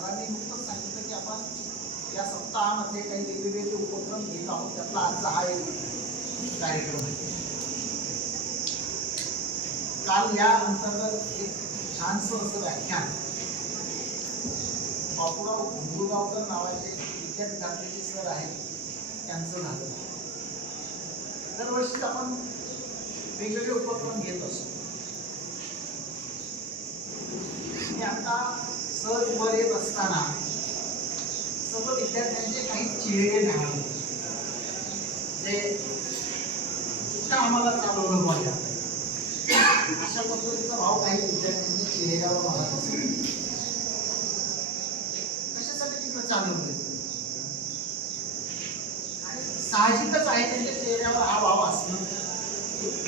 सरांनी नुकतंच सांगितलं की आपण या सप्ताहामध्ये काही वेगवेगळे उपक्रम घेत आहोत. त्यातला आजचा हा एक कार्यक्रम आहे. काल या अंतर्गत एक छानसं असं व्याख्यान बापूराव घुंगुरगावकर नावाचे विद्यापीठातले सर आहेत त्यांचं झालं. दरवर्षीच आपण वेगवेगळे उपक्रम घेत असतो. मी आता सहज वर येत असताना सर्व विद्यार्थ्यांचे काही चेहरे नाही जे आम्हाला चालवलं माझ्या अशा पद्धतीचा भाव काही विद्यार्थ्यांच्या चेहऱ्यावर मला कशासाठी तिकडं चालवलं आणि साहजिकच आहे त्यांच्या चेहऱ्यावर हा भाव असणं?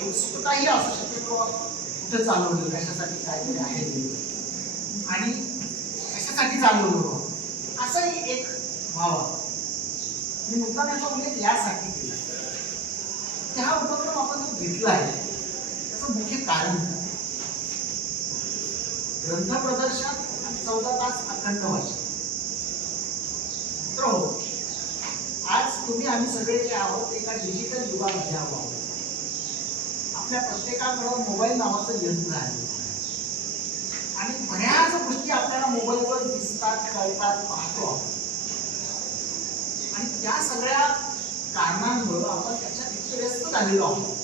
उत्सुकताही असू शकते किंवा कुठं चालवलं कशासाठी काहीतरी आहे आणि कशासाठी चालवलं होतो. असंही एक भाव मी मुद्दा त्याचा उल्लेख यासाठी केला. की हा उपक्रम आपण जो घेतला आहे त्याचं मुख्य कारण काय? ग्रंथ प्रदर्शन आणि चौदा तास अखंड वाचन. तर हो आज तुम्ही आम्ही सगळे जे आहोत एका डिजिटल युगामध्ये आहोत. आपल्या प्रत्येकाकडं मोबाईल नावाचं यंत्र आहे. आणि बऱ्याच गोष्टी आपल्याला मोबाईलवर दिसतात कळतात पाहतो आणि त्या सगळ्या कारणांमुळं आपण त्याच्यात इतके व्यस्त झालेलो आहोत.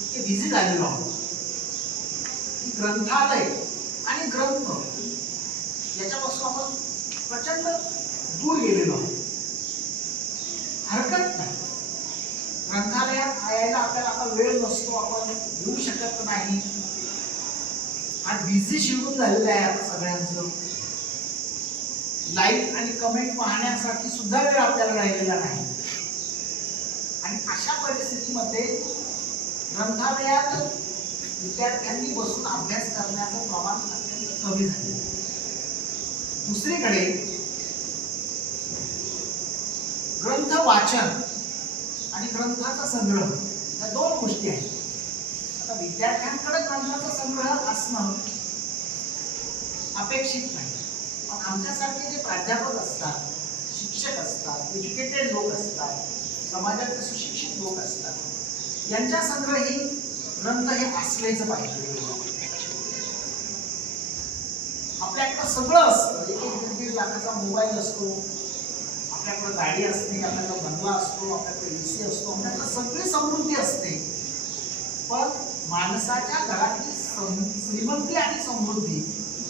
इतके बिझी झालेलो आहोत. की ग्रंथालय आणि ग्रंथ याच्यापासून आपण प्रचंड दूर गेलेलो आहोत. हरकत नाही. ग्रंथालयात यायला आपल्याला आता वेळ नसतो आपण येऊ शकत नाही. आज बिझी शेड्यूल झालेलं आहे आता सगळ्यांचं. लाईक आणि कमेंट पाहण्यासाठी सुद्धा वेळ आपल्याला राहिलेला नाही. आणि अशा परिस्थितीमध्ये ग्रंथालयात विद्यार्थ्यांनी बसून अभ्यास करण्याचं प्रमाण अत्यंत कमी झाले दुसरीकडे ग्रंथ वाचन आणि ग्रंथाचा संग्रह या दोन गोष्टी आहेत. आता विद्यार्थ्यांकडे ग्रंथाचा संग्रह असणं अपेक्षित नाही. पण आमच्यासारखे जे प्राध्यापक असतात शिक्षक असतात एज्युकेटेड लोक असतात समाजातले सुशिक्षित लोक असतात यांच्या संग्रही ग्रंथ हे असलेच पाहिजे. आपल्याकडं सगळं असतं. एक एक दीड दीड लाखाचा मोबाईल असतो. आपल्याकडं गाडी असते आपल्याकडं बंगला असतो आपल्याकडे ए सी असतो आपल्याकडं सगळी समृद्धी असते. पण माणसाच्या घरातली श्रीमंती आणि समृद्धी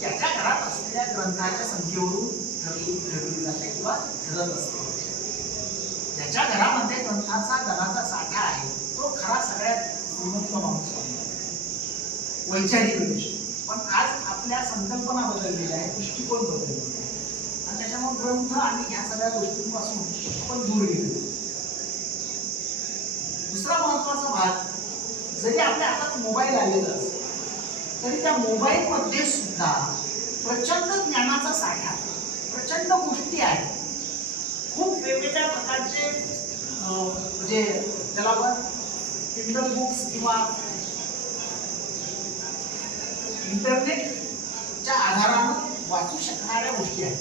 त्याच्या घरात असलेल्या ग्रंथाच्या संख्येवरून ठरली ठरली जाते किंवा ठरत असते. ज्याच्या घरामध्ये ग्रंथाचा धनाचा साठा आहे तो खरा सगळ्यात श्रीमंत माणूस वैचारिक दृष्टी. पण आज आपल्या संकल्पना बदललेल्या आहेत दृष्टिकोन बदललेला आहे. आणि त्याच्यामुळे ग्रंथ आणि ह्या सगळ्या गोष्टींपासून आपण दूर गेलो. दुसरा महत्त्वाचा भाग जरी आपल्या हातात मोबाईल आलेला असेल तरी त्या मोबाईलमध्ये सुद्धा प्रचंड ज्ञानाचा साठा प्रचंड गोष्टी आहेत. खूप वेगवेगळ्या प्रकारचे म्हणजे त्याला आपण किंडल बुक्स किंवा इंटरनेटच्या आधारानं वाचू शकणाऱ्या गोष्टी आहेत.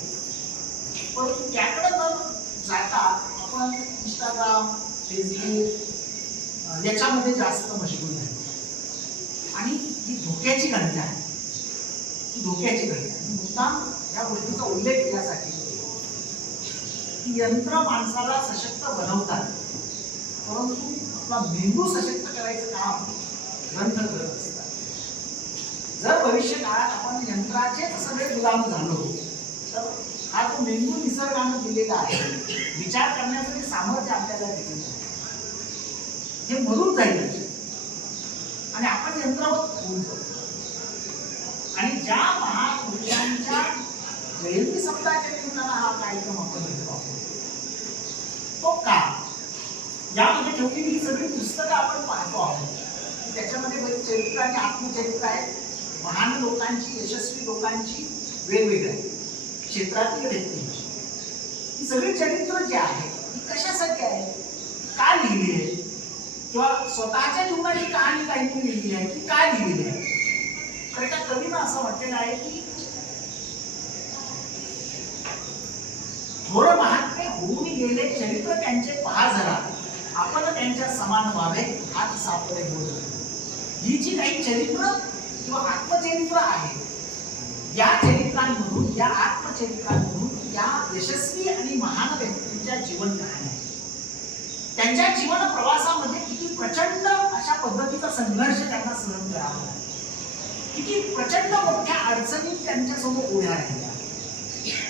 परंतु त्याकडे न जाता आपण इंस्टाग्राम फेसबुक याच्यामध्ये जास्त मशगूल आहे आणि ही धोक्याची घटना आहे. ही धोक्याची घटना आहे. मुद्दाम या गोष्टीचा उल्लेख केल्यासाठी की यंत्र माणसाला सशक्त बनवतात. परंतु आपला मेंदू सशक्त करायचं काम ग्रंथ करत असतात. जर भविष्य काळात आपण यंत्राचेच सगळे गुलाम झालो तर हा जो मेंदू निसर्गानं दिलेला आहे विचार करण्याचं सामर्थ्य आपल्याला दिलेलं आहे हे मरून जाईल आणि आपण यंत्रावर होऊन जाऊ. आणि ज्या महापुरुषांच्या जयंती सप्ताहाच्या निमित्तानं हा कार्यक्रम आपण घेतो तो का? यामध्ये ठेवलेली ही सगळी पुस्तकं आपण पाहतो आहोत. त्याच्यामध्ये बरीच चरित्र आणि आत्मचरित्र आहेत. महान लोकांची यशस्वी लोकांची वेगवेगळ्या क्षेत्रातील व्यक्तींची. ही सगळी चरित्र जी आहे ती कशासाठी आहे का लिहिली आहे किंवा स्वतःच्या जीवनाची कहाणी काहीतरी लिहिली आहे. ती काय लिहिलेली आहे? तर एका कवीनं असं म्हटलेलं आहे की थोर महात्मे होऊन गेले चरित्र त्यांचे पहा जरा. आपण त्यांच्या समान व्हावे हात सापडे होत ही जी काही चरित्र किंवा आत्मचरित्र आहे या चरित्रांमधून या आत्मचरित्रांमधून या यशस्वी आणि महान व्यक्तींच्या जीवन कहाण्या. त्यांच्या जीवन प्रवासामध्ये किती प्रचंड अशा पद्धतीचा संघर्ष त्यांना सहन करावा लागला. किती प्रचंड मोठ्या अडचणी त्यांच्यासमोर उभ्या राहिल्या.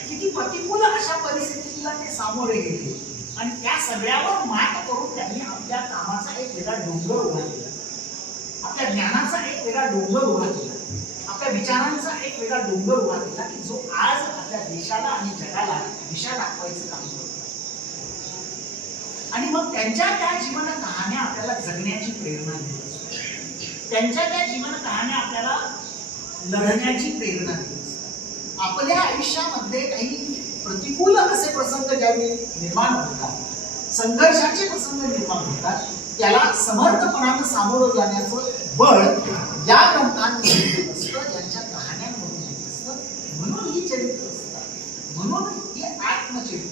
किती प्रतिकूल अशा परिस्थितीला ते सामोरे गेले. आणि त्या सगळ्यावर मात करून त्यांनी आपल्या कामाचा एक वेगळा डोंगर उभा केला. आपल्या ज्ञानाचा एक वेगळा डोंगर उभा केला. आपल्या विचारांचा एक वेगळा डोंगर उभा केला की जो आज आपल्या देशाला आणि जगाला दिशा दाखवायचं काम करतो. आणि मग त्यांच्या त्या जीवन कहाण्या आपल्याला जगण्याची प्रेरणा देत असतात. त्यांच्या त्या जीवन कहाण्या आपल्याला लढण्याची प्रेरणा देत असतात. आपल्या आयुष्यामध्ये काही प्रतिकूल असे प्रसंग ज्यावेळी निर्माण होतात संघर्षाचे प्रसंग निर्माण होतात त्याला समर्थपणानं सामोरं जाण्याचं बळ या ग्रंथांमध्ये येत असतं यांच्या कहाण्यांमधून येत असतं म्हणून ही चरित्र असतात म्हणून ही आत्मचरित्र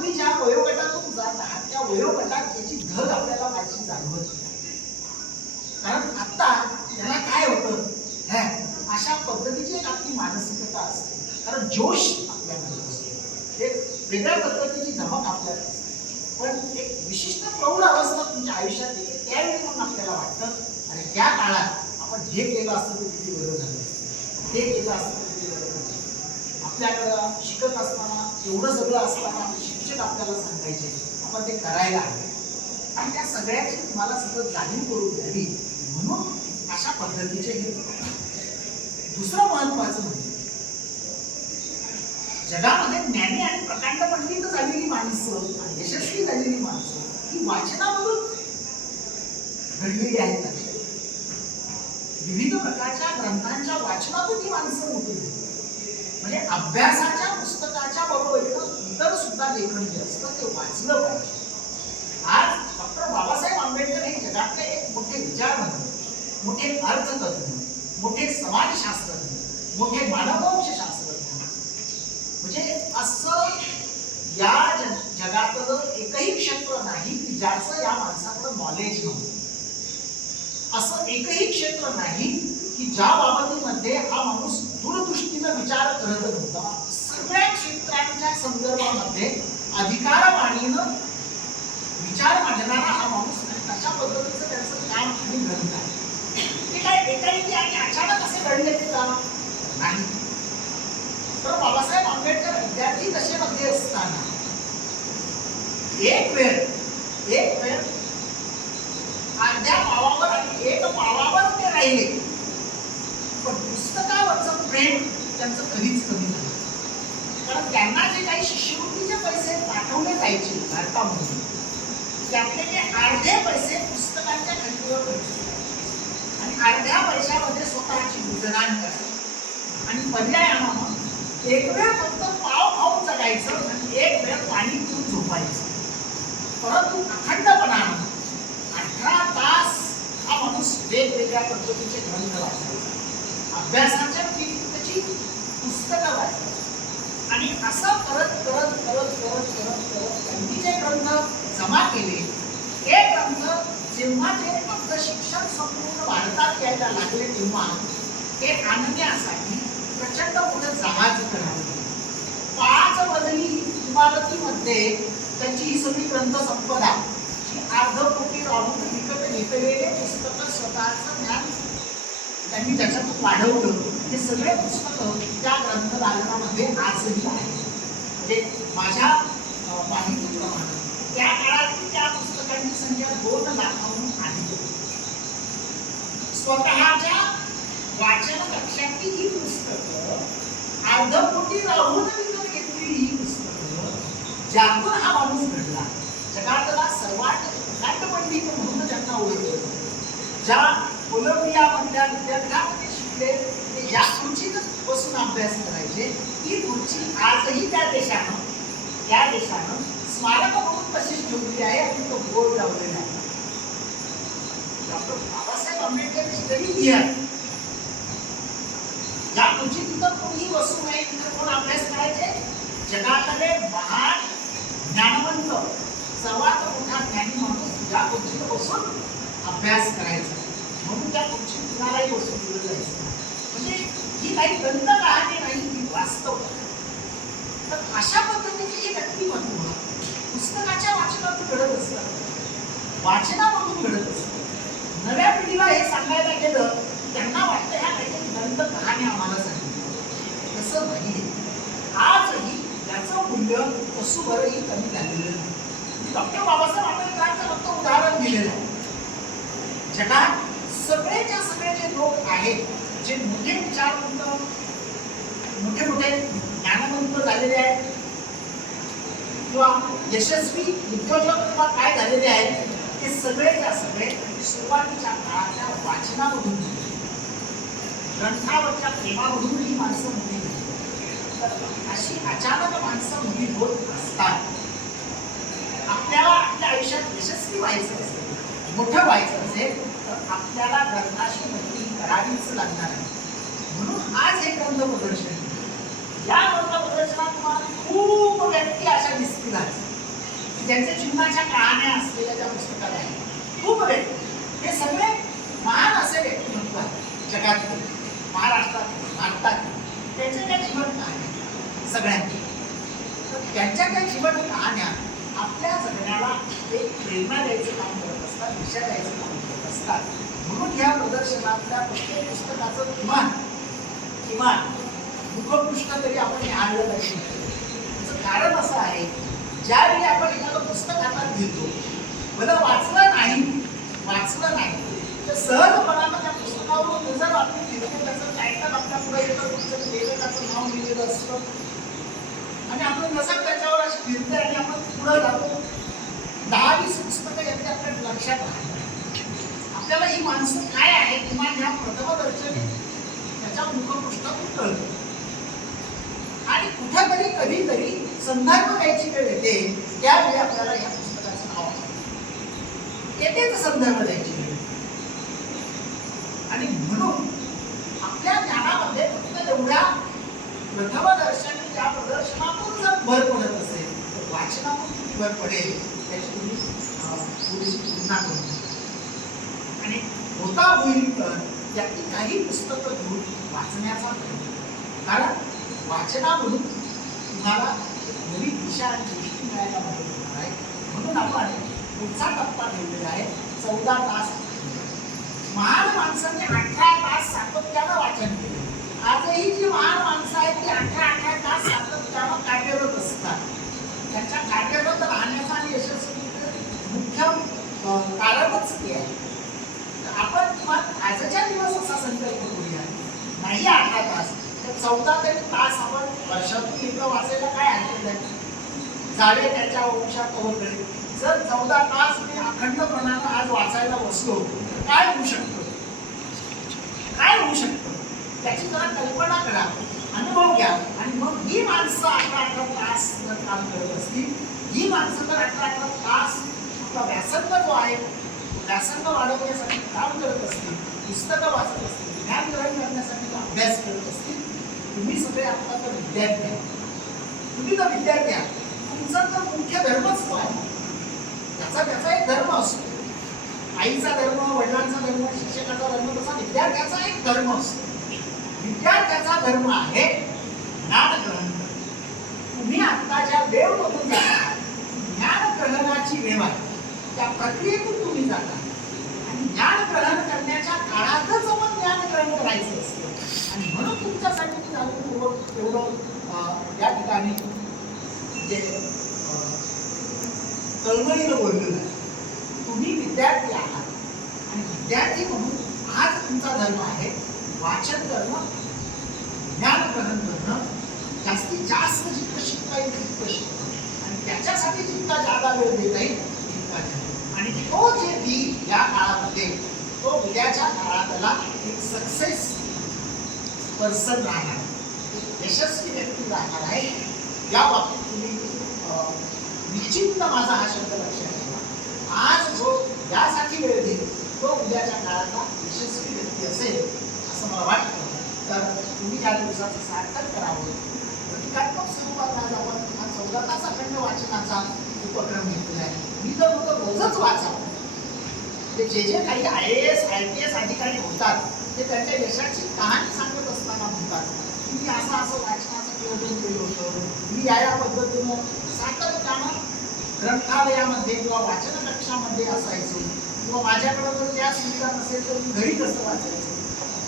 तुम्ही ज्या वयोगटातून जात आहात त्या वयोगटात याची धग आपल्याला माझी जाणवत नाही. कारण आत्ता त्याला काय होतं? हे, अशा पद्धतीची एक आपली मानसिकता असते. कारण जोश आपल्यामध्ये असतो. एक वेगळ्या पद्धतीची धमक आपल्याला असते. पण एक विशिष्ट प्रौढ अवस्था तुमच्या आयुष्यात येते त्यावेळी मग आपल्याला वाटतं आणि त्या काळात आपण हे केलं असतं तर किती बरं झालं हे केलं असतं तर किती बरं झालं आपल्याकडं शिकत असताना एवढं सगळं असताना शिक्षक आपल्याला सांगायचे. आपण ते करायला हवे. आणि त्या सगळ्याची तुम्हाला सतत जाणीव करून द्यावी म्हणून अशा पद्धतीचे हे दुसरं महत्वाचं म्हणजे जगामध्ये ज्ञानी आणि प्रकांड पंडित झालेली माणसं आणि यशस्वी झालेली माणसं ही वाचनामधून घडलेली आहेत विविध प्रकारच्या ग्रंथांच्या वाचनातून ही माणसं मोठी झाली. म्हणजे अभ्यासाच्या पुस्तकाच्या बरोबरीनं इतर सुद्धा लेखन जे असतं ते वाचलं पाहिजे. आज डॉक्टर बाबासाहेब आंबेडकर हे जगातले एक मोठे विचारवंत मोठे अर्थतज्ञ मोठे समाजशास्त्रज्ञ मोठे मानववंश शास्त्रज्ञ म्हणजे असं या जगातलं एकही क्षेत्र नाही की ज्याचं या माणसाकडं नॉलेज नव्हतं. असं एकही क्षेत्र नाही की ज्या बाबतीमध्ये हा माणूस दूरदृष्टीनं विचार करत नव्हता. सगळ्या क्षेत्रांच्या संदर्भामध्ये अधिकारवाणीनं विचार मांडणारा हा माणूस आहे. अशा पद्धतीचं त्यांचं काम आणि घडत आहे ते काय एकाएकी आणि अचानक असे घडले ते का? नाही. तर बाबासाहेब आंबेडकर विद्यार्थी दशेमध्ये असताना एक वेळ एक वेळ अर्ध्या पावावर आणि एक पावावर ते राहिले. पण पुस्तकावरचं प्रेम त्यांचं कधीच कमी झालं कारण त्यांना जे काही शिष्यवृत्तीचे पैसे पाठवले जायचे भारतामधून त्यातले ते अर्धे पैसे पुस्तकांच्या खरेदीवर खर्च आणि अर्ध्या पैशामध्ये स्वतःची गुजराण करायची आणि पर्यायानं मग एक वेळ फक्त पाव खाऊन जगायचं आणि एक वेळ पाणी पिऊन झोपायचं. परंतु अखंडपणानं अठरा तास हा माणूस वेगवेगळ्या पद्धतीचे ग्रंथ वाचायचा अभ्यासाच्या व्यतिरिक्तची पुस्तकं वाचायची आणि असं करत करत करत करत करत करत त्यांनी जे ग्रंथ जमा केले. हे ग्रंथ जेव्हा ते आपलं शिक्षण संपूर्ण भारतात यायला लागले तेव्हा ते आणण्यासाठी प्रचंड मोठं जहाज करावं पाच बदली इमारतीमध्ये त्यांची ही सगळी ग्रंथ संपदा ही अर्ध कोटी राहून विकत घेतलेले पुस्तकं स्वतःचं ज्ञान त्यांनी त्याच्यातून वाढवलं. हे सगळे पुस्तकं त्या ग्रंथदालनामध्ये आजही आहेत म्हणजे माझ्या माहितीप्रमाणे त्या काळात त्या पुस्तकांची संख्या दोन लाखाहून अधिक होती. स्वतःच्या वाचन कक्षातली ही पुस्तकं अर्धपोटी राहून विकत घेतलेली ही पुस्तकं ज्यातून हा माणूस घडला जगातला सर्वात प्रकांड पंडित म्हणून त्यांना ओळखलं ज्या कोलंबियामधल्या विद्यापीठामध्ये शिकले ज्या खुर्चीतच बसून अभ्यास करायचे. ती खुर्ची आजही त्या देशानं त्या देशानं स्मारक म्हणून तशीच ठेवली आहे आणि तो बोर्ड लावलेला आहे. बाबासाहेब आंबेडकर या खुर्ची या खुर्चीत बसून अभ्यास करायचा. म्हणून त्या खुर्चीत कुणालाही बसून दिलं जायचं म्हणजे ही काही दंत कहाणी नाही ही वास्तव तर अशा पद्धतीने हे व्यक्तिमत्व पुस्तकाच्या वाचनातून घडत असतं. वाचनामधून घडत असतं. नव्या पिढीला हे सांगायला गेलं त्यांना वाटतं ह्या काहीतरी दंत कहाणी आम्हाला सांगितलं. तसं नाही. आजही याचं मूल्य कसुभरही कमी झालेलं नाही. डॉक्टर बाबासाहेब आंबेडकरांचं फक्त उदाहरण दिलेलं आहे. जगात सगळेच्या सगळे जे लोक आहेत जे मोठे विचारवंत मोठे मोठे ज्ञानवंत झालेले आहेत. किंवा यशस्वी उद्योजक किंवा काय झालेले आहेत ते सगळेच्या सगळे सुरुवातीच्या काळातल्या वाचनामधून ग्रंथावरच्या प्रेमामधून ही माणसं मुली तर अशी अचानक माणसं मुली होत असतात. आपल्याला आपल्या आयुष्यात यशस्वी व्हायचं असेल मोठं व्हायचं असेल तर आपल्याला ग्रंथाशी मैत्री करावीच लागणार आहे. म्हणून आज हे ग्रंथ प्रदर्शन रचना तुम्हाला खूप व्यक्ती अशा दिसतील ज्यांच्या जीवनाच्या कहाण्या असलेल्या त्या पुस्तकात आहेत. खूप व्यक्ती. हे सगळे महान असे व्यक्तिमत्व आहेत जगातले. महाराष्ट्रात भारतात. त्यांच्या त्या जीवन कहाण्या. सगळ्यांनी तर त्यांच्या त्या जीवन कहाण्या आपल्या जगण्याला एक प्रेरणा द्यायचं काम करत असतात दिशा द्यायचं काम करत असतात. म्हणून या प्रदर्शनातल्या प्रत्येक पुस्तकाचं किमान किमान मुखपृष्ठ तरी आपण आणलं पाहिजे त्याचं कारण असं आहे ज्यावेळी आपण एखादं पुस्तक हातात घेतो मला वाचलं नाही वाचलं नाही तर सहजपणानं त्या पुस्तकावरून नजर आपण फिरतो त्याचं टायटल आपल्या पुढे येतं तुमचं लेखकाचं नाव लिहिलेलं असतं. आणि आपण नजर त्याच्यावर अशी फिरते आणि आपण पुढं जातो. दहा वीस पुस्तकं येते आपल्या लक्षात राहतात. आपल्याला ही माणसं काय आहे किमान ह्या प्रथमदर्शनी त्याच्या मुखपृष्ठातून कळतं. कुठेतरी कधीतरी संदर्भ द्यायची वेळ येते त्यावेळी आपल्याला या पुस्तकाचं नाव आठवतं. येतेच संदर्भ द्यायची वेळ. आणि म्हणून आपल्या ज्ञानामध्ये फक्त एवढ्या प्रथमदर्शनी त्या प्रदर्शनातून जर भर पडत असेल तर वाचनातून किती भर पडेल त्याची तुम्ही थोडीशी तुलना करून आणि होता होईल तर त्यातली काही पुस्तकं घेऊन वाचण्याचा प्रयत्न कारण वाचनामधून तुम्हाला नवी दिशा आणि दृष्टी मिळायला मदत होणार आहे. म्हणून आपण पुढचा टप्पा ठेवलेला आहे चौदा तास. महान माणसांनी अठरा तास सातत्यानं वाचन केले. आजही जी महान माणसं आहेत ती अठरा अठरा तास सातत्यानं कार्यरत असतात. त्यांच्या कार्यरत राहण्याचा आणि यशस्वी मुख्य कारणच ते आहे. आपण किंवा आजच्या दिवस असा संकल्प करूया. नाही अठरा तास. चौदा तरी तास आपण वर्षातून इथं वाचायला काय हरकत नाही. झाडे त्याच्या वंशात कवकडे जर चौदा तास मी अखंडपणानं आज वाचायला बसलो तर काय होऊ शकतं? काय होऊ शकतं? त्याची जरा कल्पना करा अनुभव घ्या. आणि मग ही माणसं अठरा अठरा तास जर काम करत असतील ही माणसं जर अठरा अठरा तास आपला व्यासंग जो आहे व्यासंग वाढवण्यासाठी काम करत असतील पुस्तकं वाचत असतील ज्ञान ग्रहण करण्यासाठी अभ्यास करत असतील. तुम्ही सगळे आता तर विद्यार्थी आहात. तुम्ही तर विद्यार्थी आहात. तुमचा तर मुख्य धर्मच तो आहे. त्याचा त्याचा एक धर्म असतो. आईचा धर्म वडिलांचा धर्म शिक्षकाचा धर्म तसा विद्यार्थ्याचा एक धर्म असतो. विद्यार्थ्याचा धर्म आहे ज्ञान ग्रहण तुम्ही आता ज्या वेळमधून जाता ज्ञान ग्रहणाची वेळ आहे. त्या प्रक्रियेतून तुम्ही जाता. आणि ज्ञान ग्रहण करण्याच्या काळातच आपण ज्ञान ग्रहण करायचं असतं. आणि म्हणून तुमच्यासाठी मी जाणूनपूर्वक एवढं या ठिकाणी जे तळमळीनं बोललेलं आहे. तुम्ही विद्यार्थी आहात. आणि विद्यार्थी म्हणून आज तुमचा धर्म आहे वाचन करणं ज्ञान ग्रहण करणं जास्तीत जास्त जितकं शिकता येईल तितकं शिकतं आणि त्याच्यासाठी जितका जादा वेळ देता येईल तितका द्या आणि तो जे दी या काळामध्ये तो उद्याच्या काळातला एक सक्सेस पर्सन राहणार. यशस्वी व्यक्ती राहणार आहे. या बाबतीत तुम्ही निश्चिंत माझा हा शब्द लक्षात ठेवा. आज जो यासाठी वेळ देईल तो उद्याच्या काळातला यशस्वी व्यक्ती असेल असं मला वाटतं. तर तुम्ही या दिवसाचं सार्थक करावं प्रतिकात्मक स्वरूपात आज आपण हा चौदा तास अखंड वाचनाचा उपक्रम घेतलेला आहे. मी तर मग रोजच वाचावं. ते जे जे काही I A S I P S अधिकारी होतात ते त्यांच्या यशाची कहाणी सांगत असतात. म्हणतात. की मी असं असं वाचनाचं नियोजन केलं होतं. मी या या पद्धतीनं सातत्यानं ग्रंथालयामध्ये किंवा वाचन कक्षामध्ये असायचो. किंवा माझ्याकडं जर त्या सुविधा नसेल तर मी घरी कसं वाचायचो?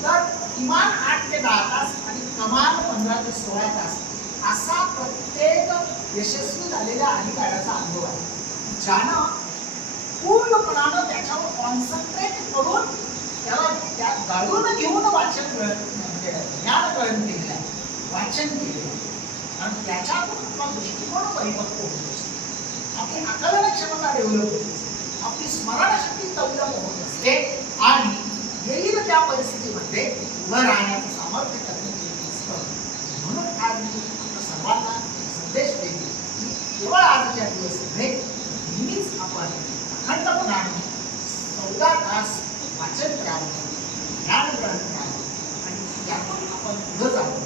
तर किमान आठ ते दहा तास आणि कमाल पंधरा ते सोळा तास असा प्रत्येक यशस्वी झालेल्या अधिकाऱ्याचा अनुभव आहे. ज्यानं पूर्णपणानं त्याच्यावर कॉन्सन्ट्रेट करून त्याला त्या गाळून घेऊन वाचन म्हणजे ज्ञान ग्रहण केलेलं आहे वाचन केलेलं आहे आणि त्याच्यातून आपला दृष्टिकोन परिपक्व होत असतो. आपली आकलन क्षमता डेव्हलप होत असते. आपली स्मरणशक्ती तवलम होत असते. आणि येईल त्या परिस्थितीमध्ये उभं राहण्याचं सामर्थ्य त्यांनी केलं असतं. म्हणून आज मी सर्वांना संदेश देईल की केवळ आजच्या दिवस नेहमीच आपण अखंडपणाने चौदा तास वाचन करावं. ज्ञान ग्रहण करावं आणि यातून